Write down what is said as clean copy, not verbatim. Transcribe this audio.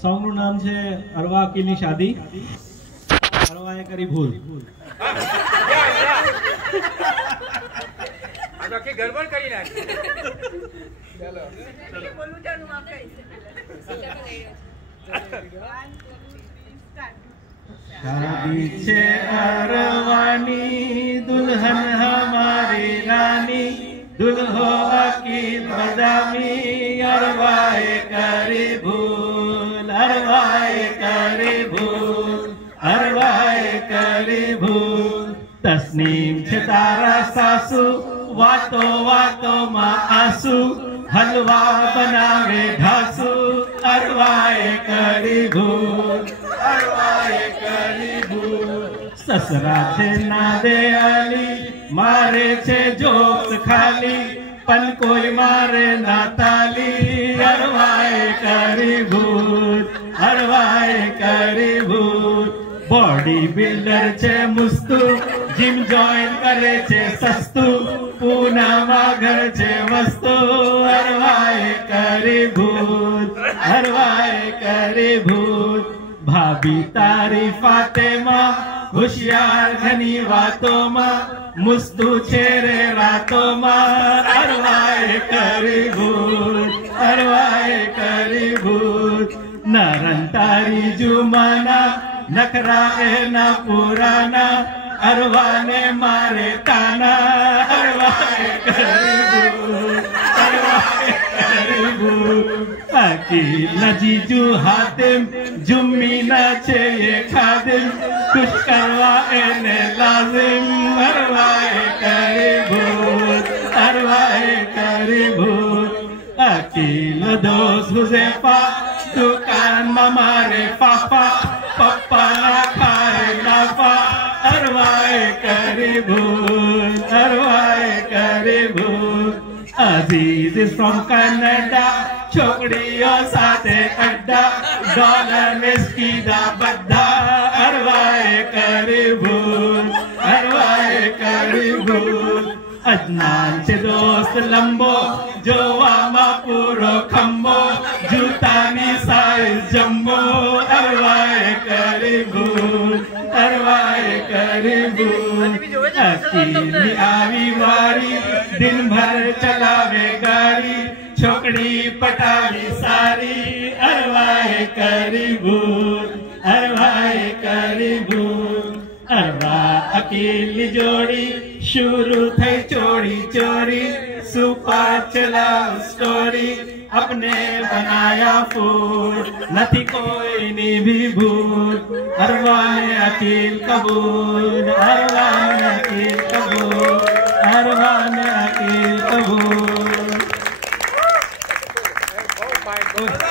Song નું નામ છે અરવા અકીલની શાદી. અરવાએ કરી ભૂલ. આ તો કે ગડબડ કરી નાખી. ચલો ચલો બોલું જાનું આપણે शादी छे अरवानी दुल्हन हमारी रानी दुल्हो अकील बदामी अरवाए करी भूल अरवाए करी भूल अरवाए करी भूल. तस्नीम छे तारा सासू वातो वातो मा आसू हलवा बनावे ढासू अरवाए करी भूल अरवाए करी भूल. ससरा छे नादे अली मारे छे जोक्स खाली पण कोई मारे ना ताली अरवाए करी भूल अरवाए करी भूल. बॉडी बिल्डर छे मुस्तू जिम जॉइन करे छे सस्तू पूना मा घर छे वस्तु अरवाए करी भूल अरवाए करी भूल. भाभी तारी फातेमा होशियार घनी वातों मां मुस्तू छेरे रातों मां अरवाए करी भूल अरवाए करी भूल. नरन तारी जुमाना नखरा एना पुराना अरवाने मारे ताना अरवाए करी भूल अरवाए करी भूल. अकील जीजू हातिम जुम्मी न छे ये खादिम कुछ करवा एने लाजिम अरवाए करी भूल अरवाए करी भूल. अकील दोस्त हुज़ैफा दुकान में मारे फाफा पप्पा ना खाए नाफा अरवाए करी भूल अरवाए करी भूल. अजीज is from Canada छोकड़ियों साथे अड्डा डॉलर विस्की दा बद्दा अरवाए करी भूल अरवाए करी भूल. अदनान छे दोस्त लंबो जोवा मा पूरो खंबो जूतानी साइज जम्बो अरवाए करी भूल अरवाए करी भूल. अकीली आवी वारी दिन भर चलावे गाड़ी छोकड़ी पटावी सारी अरवाए करी भूल अरवाए करी भूल. अरवा अकीली जोड़ी शुरू थई चोरी चोरी सुपर चला स्टोरी अपने बनाया फूल नथी कोई नी भी भूल अरवा ने अकील कबूल अरवा